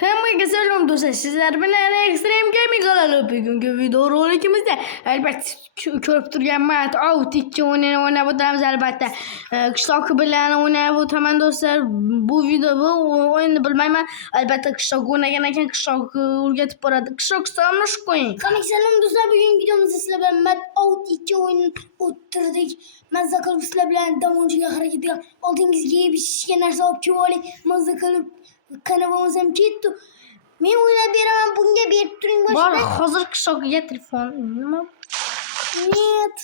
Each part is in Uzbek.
Hammaga salom do'stlar. Sizlar bilan Extreme Gaming kanali bugungi video rolikimizda albatta ko'rib turgan Out 2 o'yinini o'ynab o'tamiz albatta. Qishloq bilan o'ynab o'taman do'stlar. Bu o'yinni bilmayman. Albatta qishloq o'ynagan ekan, qishloq o'rgatib boradi. Qishloq salomlash qo'ying. Salom do'stlar, bugungi videomizda sizlar bilan Out 2 o'yinini o'tirdik. Mazza qilib sizlar bilan dam olishga harakat qilgan. Oldingizga yeb ichishga narsa olib kelib oling. Mazza qilib kanalimiz ham ketdi. Men o'ylab beraman, bunga berib turing Bor, boshqa. hozir qishloqqa telefon. Nima? Net.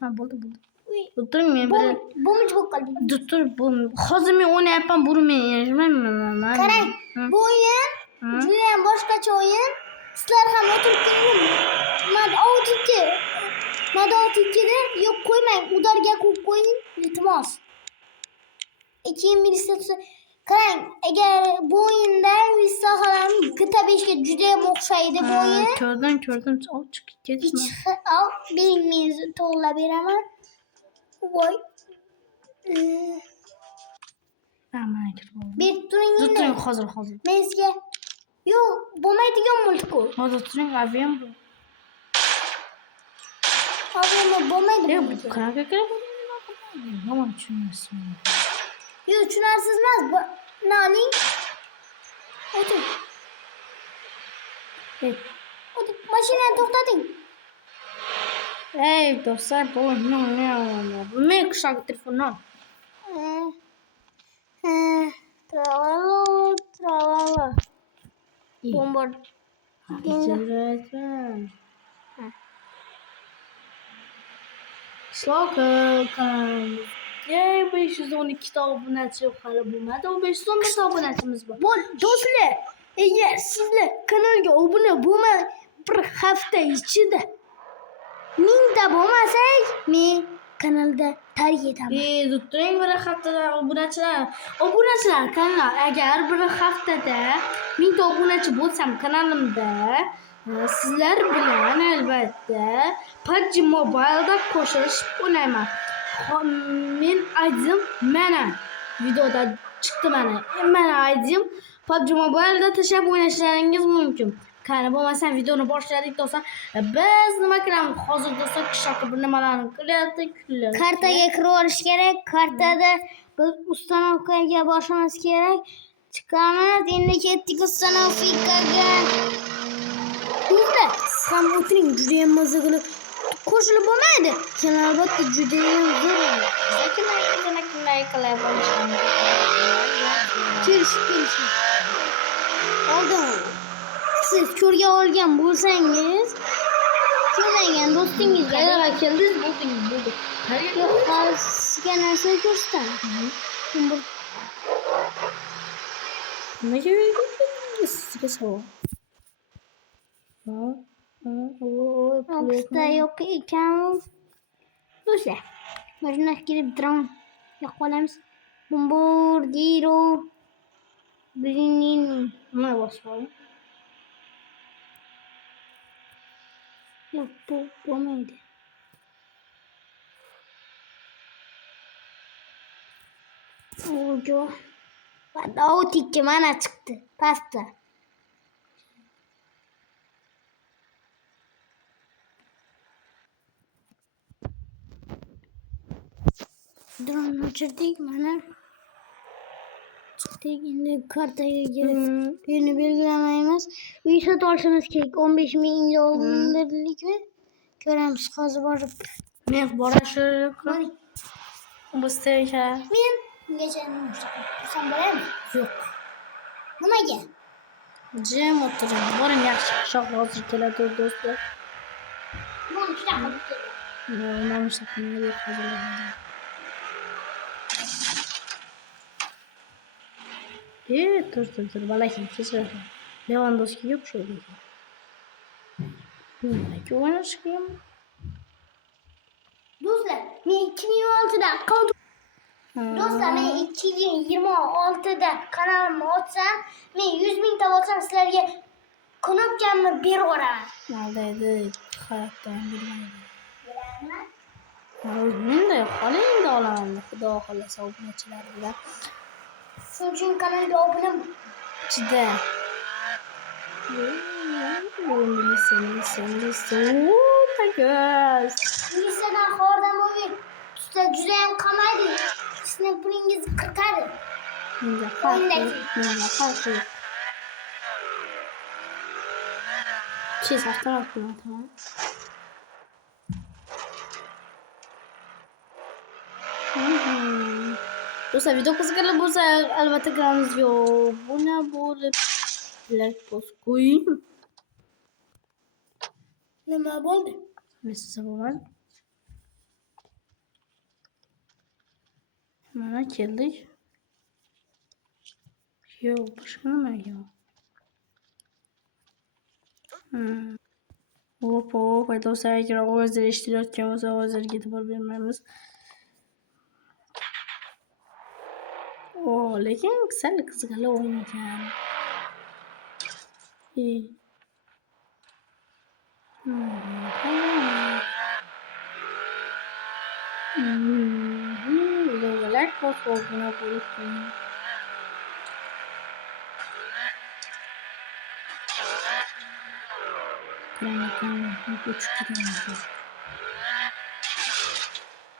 Ha, bo'ldi. O'tiring, men bir Bo'lmich bo'lib qoldi. Tur, hozir men o'ynayapman, men erishmayman. Qarang, bu o'yin juda ham boshqacha o'yin. Sizlar ham o'tirib ko'ring. Out 2da yo'q qo'ymang, udarga qo'yib qo'ying, iltimos. Keyin milisiya qarang, agar bu o'yinda sohalarni GTA 5 ga juda ham o'xshaydi bu o'yin. Ko'rdim. Chiqib ketma. Men to'g'rilab beraman. Voy. Berib turing endi. Turing hozir. Men sizga yo'q, bo'lmaydigan mulk-ku. Hozir turing, avion bu. Avion bo'lmaydi. Qanaqa yomon tushunmaysiz. Yo'q, tushunarsiz emas. Buni oling. O'ting. Mashinani to'xtating. Ey do'stlar, bu men qishloq telefonni. Tralala. Bomba. Qishloq 512 ta obunachi hali bo'lmadi. 511 ta obunachimiz bor. Do'stlar, agar sizlar kanalga obuna bo'lmay bir hafta ichida 1000 ta bo'lmasak, men kanalda tark etaman. Turing, bir haftada obunachilar kanal. Agar bir haftada 1000 ta obunachi bo'lsam kanalimda, sizlar bilan albatta PUBG Mobile'da qo'shilib o'ynayman. Men aytdim, mana videoda chiqdi mana. Mana aytdim, PUBG Mobile'da tashlab o'ynashlaringiz mumkin. Qani bo'lmasam videoni boshladik do'stlar. Biz nima qilamiz? Hozir do'stlar qishloqqa bir nimalarni qilyapti. Kartaga kirib olish kerak. Kartada biz ustanovkaga boshlamiz kerak. Chiqamiz. Endi ketdik ustanovkaga. Do'stlar, ham o'tiring, juda ham mazza qilib qo'shilib bo'lmaydi. Keyin albatta juda ham zo'r. Lekin qilib olishamiz. Kelishib. Oldin siz ko'rga olgan bo'lsangiz, ko'rmagan do'stingizga qayerga keldingiz? Bo'ldi. yo'q, sizga narsa ko'rsataman. Nimaga sizga savol? Alqishda yo'q ekan. Do'stlar, mana kirib dron yo'q qolamiz. Bombardiro. Birinin nima boshqami? Yo'q, bu bo'lmaydi. Ojo. Out 2 mana chiqdi. Pastda. Dron o'chirdik mana. Chiqdik, endi kartaga kelib yo'lni belgilamaymiz. Uy sotib olishimiz kerak. 15,000 dollarlikmi? Ko'ramiz hozir borib. Men borashim. Bu steka. Men ungacha nima qilsam bo'ladimi? Yo'q. Nimaga? Jim o'tiring. Boring, yaxshi qishloq hozir keladi do'stlar. Buni shunaqa qilib keladi. Nonushta qilib hozirlayman. Tur. Balaki kechir. Lewandowskiga o'xshaydi. Nimaga o'ynash qiyin? Do'stlar, men 2016da Do'stlar, men 2026da kanalimni ochsam, men 100,000 ta bo'lsam sizlarga knopkamni berib yuboraman. Aldaydi, hayotdan bilmaydi. Menda qolingda olaman, xudo xolasa obunachilar bilan. Shuning uchun kanalga obuna Chida. Listen. Takas. Liseden xorda mo'g'in. Tusta judayam qamaydi. Sizning pulingizni qirqadi. Menga farqi yo'q. Şey saftan atma tamam. Do'stlar video qiziqarli bo'lsa albatta kanalimizga obuna bo'lib like bosib qo'ying. Nima bo'ldi? Nesa bo'lmadi. Mana keldik. Yo'q, boshqa nima yo'q. Hop, do'stlar, agar ovozlar eshitilayotgan bo'lsa, ovozlarga e'tibor bermaymiz. Lekin sal qiziqarli o'yin ekan. Videoga like bosib obuna bo'lib qo'ying.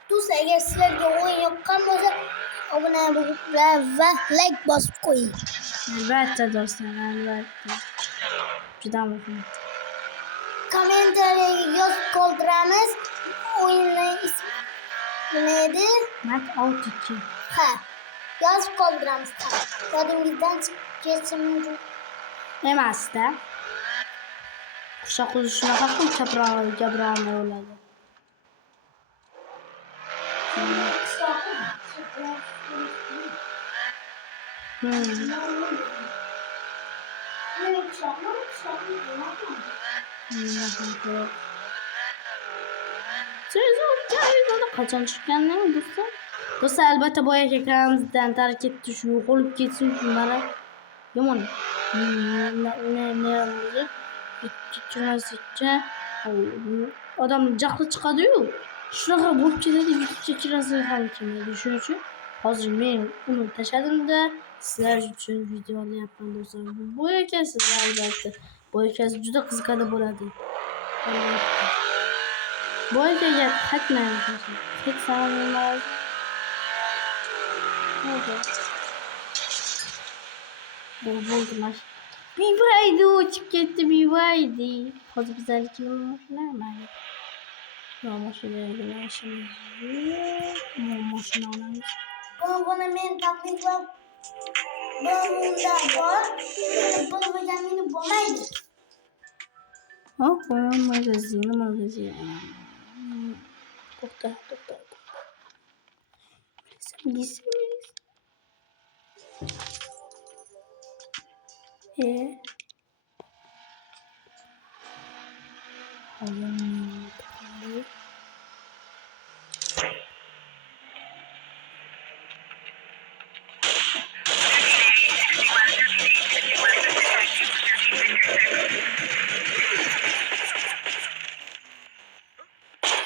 Do'stlar, agar sizlarga o'yin yoqqan bo'lsa, obuna bo'lib va like bosib qo'ying. Albatta do'stlar, albatta. Juda muhim. Kommentariyaga yozib qoldiramiz. O'yinning ismi nima edi? Knockout 2. Ha. Yozib qoldiramiz. Yodingizdan ketsa mumkin. Emasda. Qushoq o'zi shunaqa qilib gapirolmay o'ladi. Qachon chiqqanning do'stlar? Do'stlar, albatta boya kanalimizdan tark etdi, shu yo'qolib ketsin shunlara. Yomon. Kechirmaslikka odam jahli chiqadi-yu. Shunaqa bo'lib ketadi, kechiraslik ham kelmaydi. Shuning uchun hozir men uni tashladim-da, sizlar uchun video olyapman do'stlar. Bu ekasi albatta. Bu ekasi juda qiziqarli bo'ladi. Albatta. Bu ekaga qaytmaymiz do'stlar. Hech sanmaymiz. Bo'ldi mash. Bivaydi o'chib ketdi, bivaydi. Hozir bizlarga mashina. Mashina olamiz. Buni men takliflab bunda bor. Bo'lmagan meni bo'lmaydi. Hop, magazin. To'xta. Listen.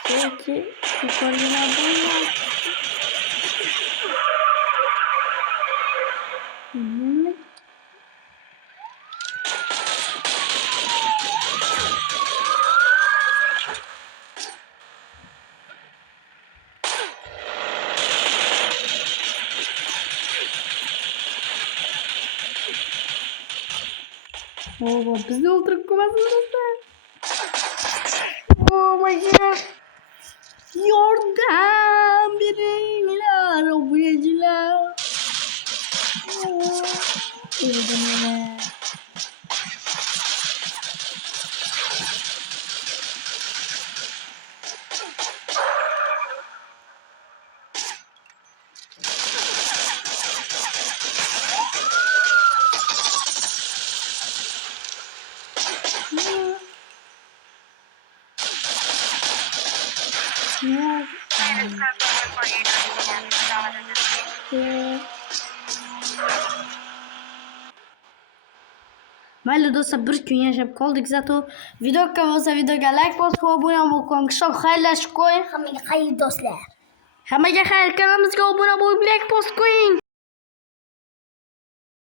Peki, yukarıdan abone. Bizni o'ldirib ko'rmasinlar. Oh my god. Yordam beringlar, obunachilar. Mayli do'stlar, bir kun yashab qoldik. Zato videoga bo'lsa videoga like bosib, obuna bo'lib qo'ying. Qishloq xayrlashib qo'ying. Hammaga xayr do'stlar. Hammaga xayr, kanalimizga obuna bo'lib like bosib qo'ying.